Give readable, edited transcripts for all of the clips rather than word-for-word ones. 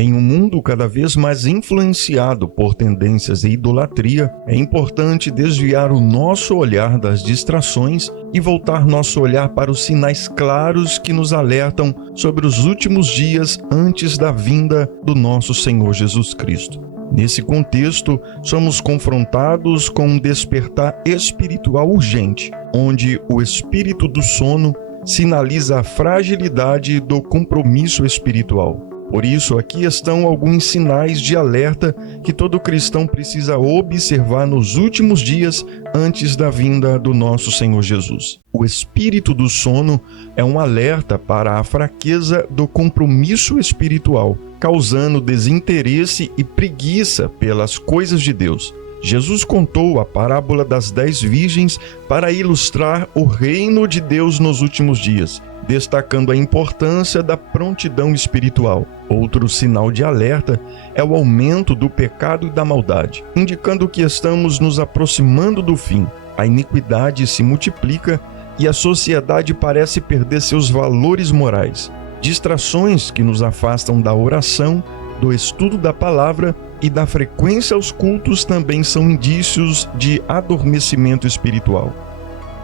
Em um mundo cada vez mais influenciado por tendências de idolatria, é importante desviar o nosso olhar das distrações e voltar nosso olhar para os sinais claros que nos alertam sobre os últimos dias antes da vinda do nosso Senhor Jesus Cristo. Nesse contexto, somos confrontados com um despertar espiritual urgente, onde o espírito do sono sinaliza a fragilidade do compromisso espiritual. Por isso, aqui estão alguns sinais de alerta que todo cristão precisa observar nos últimos dias antes da vinda do nosso Senhor Jesus. O espírito do sono é um alerta para a fraqueza do compromisso espiritual, causando desinteresse e preguiça pelas coisas de Deus. Jesus contou a parábola das 10 virgens para ilustrar o reino de Deus nos últimos dias, destacando a importância da prontidão espiritual. Outro sinal de alerta é o aumento do pecado e da maldade, indicando que estamos nos aproximando do fim. A iniquidade se multiplica e a sociedade parece perder seus valores morais. Distrações que nos afastam da oração, do estudo da palavra e da frequência aos cultos também são indícios de adormecimento espiritual.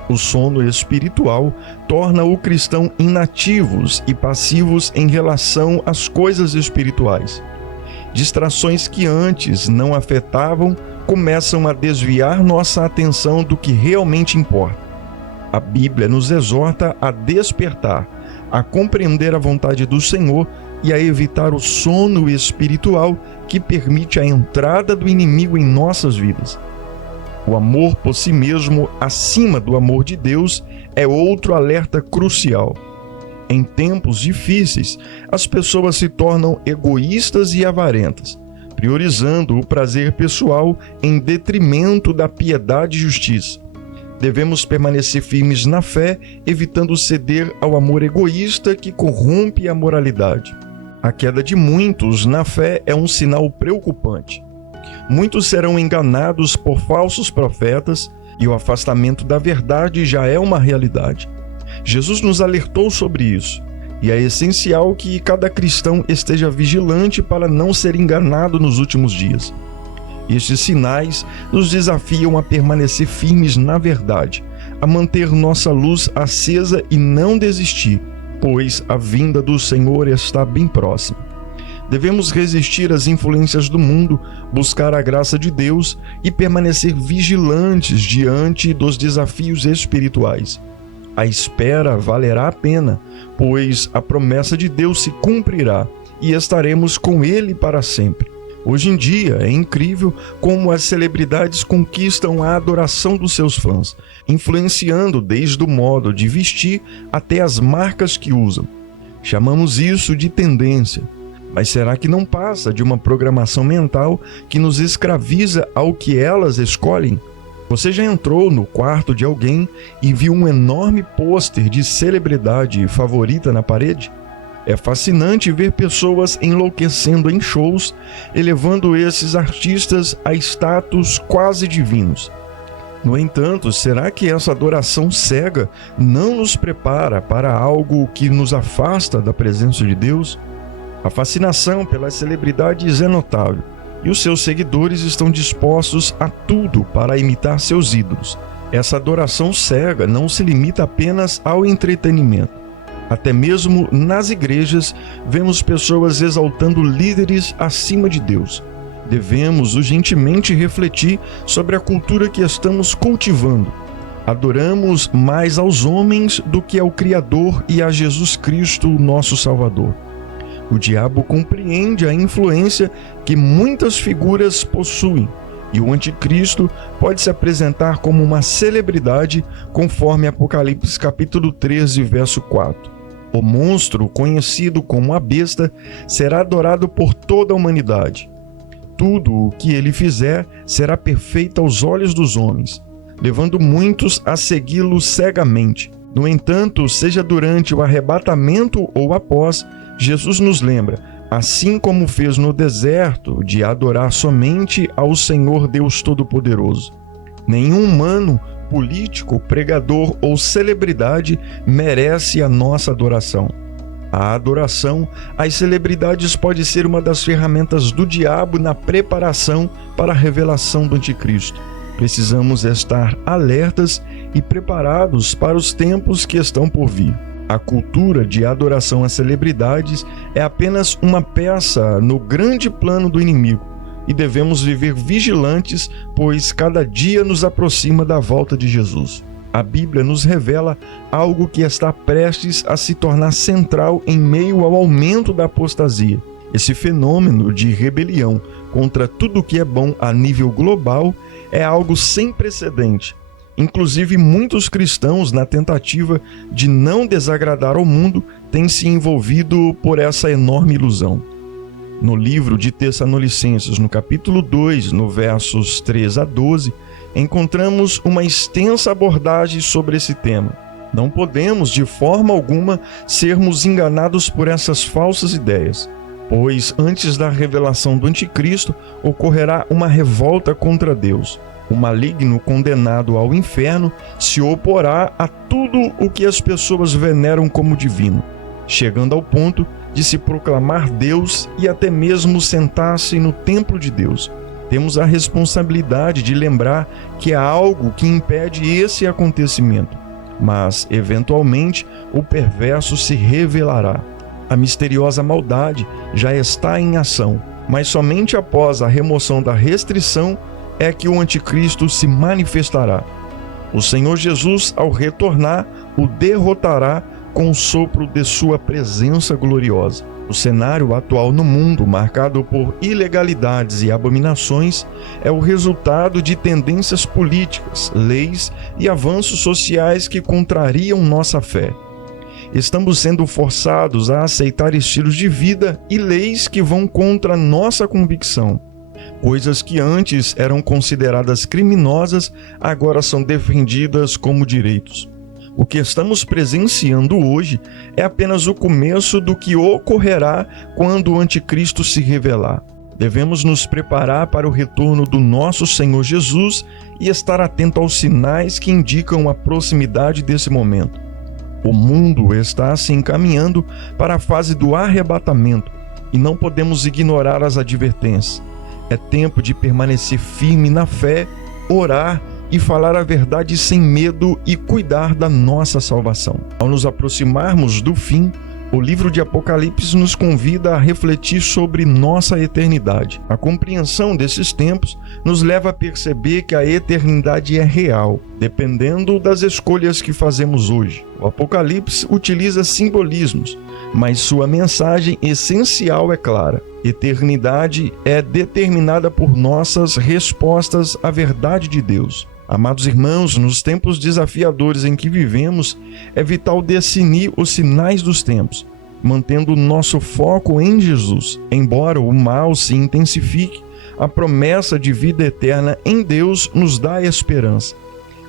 O sono espiritual torna o cristão inativos e passivos em relação às coisas espirituais. Distrações que antes não afetavam começam a desviar nossa atenção do que realmente importa. A Bíblia nos exorta a despertar, a compreender a vontade do Senhor e a evitar o sono espiritual que permite a entrada do inimigo em nossas vidas. O amor por si mesmo acima do amor de Deus é outro alerta crucial. Em tempos difíceis, as pessoas se tornam egoístas e avarentas, priorizando o prazer pessoal em detrimento da piedade e justiça. Devemos permanecer firmes na fé, evitando ceder ao amor egoísta que corrompe a moralidade. A queda de muitos na fé é um sinal preocupante. Muitos serão enganados por falsos profetas e o afastamento da verdade já é uma realidade. Jesus nos alertou sobre isso e é essencial que cada cristão esteja vigilante para não ser enganado nos últimos dias. Estes sinais nos desafiam a permanecer firmes na verdade, a manter nossa luz acesa e não desistir, pois a vinda do Senhor está bem próxima. Devemos resistir às influências do mundo, buscar a graça de Deus e permanecer vigilantes diante dos desafios espirituais. A espera valerá a pena, pois a promessa de Deus se cumprirá e estaremos com Ele para sempre. Hoje em dia é incrível como as celebridades conquistam a adoração dos seus fãs, influenciando desde o modo de vestir até as marcas que usam. Chamamos isso de tendência. Mas será que não passa de uma programação mental que nos escraviza ao que elas escolhem? Você já entrou no quarto de alguém e viu um enorme pôster de celebridade favorita na parede? É fascinante ver pessoas enlouquecendo em shows, elevando esses artistas a status quase divinos. No entanto, será que essa adoração cega não nos prepara para algo que nos afasta da presença de Deus? A fascinação pelas celebridades é notável, e os seus seguidores estão dispostos a tudo para imitar seus ídolos. Essa adoração cega não se limita apenas ao entretenimento. Até mesmo nas igrejas, vemos pessoas exaltando líderes acima de Deus. Devemos urgentemente refletir sobre a cultura que estamos cultivando. Adoramos mais aos homens do que ao Criador e a Jesus Cristo, nosso Salvador. O diabo compreende a influência que muitas figuras possuem, e o anticristo pode se apresentar como uma celebridade, conforme Apocalipse capítulo 13, verso 4. O monstro, conhecido como a besta, será adorado por toda a humanidade. Tudo o que ele fizer será perfeito aos olhos dos homens, levando muitos a segui-lo cegamente. No entanto, seja durante o arrebatamento ou após, Jesus nos lembra, assim como fez no deserto, de adorar somente ao Senhor Deus Todo-Poderoso. Nenhum humano, político, pregador ou celebridade merece a nossa adoração. A adoração às celebridades pode ser uma das ferramentas do diabo na preparação para a revelação do anticristo. Precisamos estar alertas e preparados para os tempos que estão por vir. A cultura de adoração às celebridades é apenas uma peça no grande plano do inimigo e devemos viver vigilantes, pois cada dia nos aproxima da volta de Jesus. A Bíblia nos revela algo que está prestes a se tornar central em meio ao aumento da apostasia. Esse fenômeno de rebelião contra tudo que é bom a nível global é algo sem precedente. Inclusive, muitos cristãos, na tentativa de não desagradar ao mundo, têm se envolvido por essa enorme ilusão. No livro de Tessalonicenses, no capítulo 2, no versos 3 a 12, encontramos uma extensa abordagem sobre esse tema. Não podemos, de forma alguma, sermos enganados por essas falsas ideias, pois antes da revelação do anticristo ocorrerá uma revolta contra Deus. O maligno condenado ao inferno se oporá a tudo o que as pessoas veneram como divino, chegando ao ponto de se proclamar Deus e até mesmo sentar-se no templo de Deus. Temos a responsabilidade de lembrar que há algo que impede esse acontecimento, mas, eventualmente, o perverso se revelará. A misteriosa maldade já está em ação, mas somente após a remoção da restrição é que o anticristo se manifestará. O Senhor Jesus, ao retornar, o derrotará com o sopro de sua presença gloriosa. O cenário atual no mundo, marcado por ilegalidades e abominações, é o resultado de tendências políticas, leis e avanços sociais que contrariam nossa fé. Estamos sendo forçados a aceitar estilos de vida e leis que vão contra nossa convicção. Coisas que antes eram consideradas criminosas, agora são defendidas como direitos. O que estamos presenciando hoje é apenas o começo do que ocorrerá quando o anticristo se revelar. Devemos nos preparar para o retorno do nosso Senhor Jesus e estar atento aos sinais que indicam a proximidade desse momento. O mundo está se encaminhando para a fase do arrebatamento e não podemos ignorar as advertências. É tempo de permanecer firme na fé, orar e falar a verdade sem medo e cuidar da nossa salvação. Ao nos aproximarmos do fim, o livro de Apocalipse nos convida a refletir sobre nossa eternidade. A compreensão desses tempos nos leva a perceber que a eternidade é real, dependendo das escolhas que fazemos hoje. O Apocalipse utiliza simbolismos, mas sua mensagem essencial é clara. Eternidade é determinada por nossas respostas à verdade de Deus. Amados irmãos, nos tempos desafiadores em que vivemos, é vital discernir os sinais dos tempos, mantendo nosso foco em Jesus. Embora o mal se intensifique, a promessa de vida eterna em Deus nos dá esperança.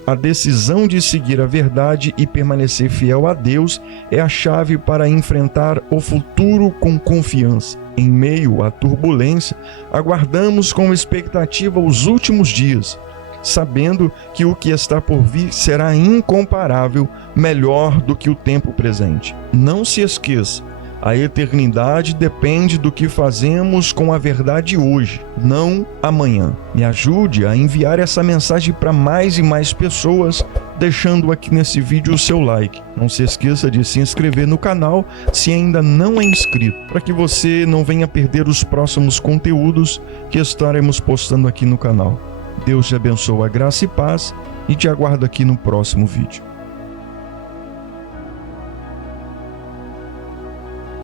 A decisão de seguir a verdade e permanecer fiel a Deus é a chave para enfrentar o futuro com confiança. Em meio à turbulência, aguardamos com expectativa os últimos dias, sabendo que o que está por vir será incomparável, melhor do que o tempo presente. Não se esqueça, a eternidade depende do que fazemos com a verdade hoje, não amanhã. Me ajude a enviar essa mensagem para mais e mais pessoas, deixando aqui nesse vídeo o seu like. Não se esqueça de se inscrever no canal se ainda não é inscrito, para que você não venha perder os próximos conteúdos que estaremos postando aqui no canal. Deus te abençoe, a graça e paz, e te aguardo aqui no próximo vídeo.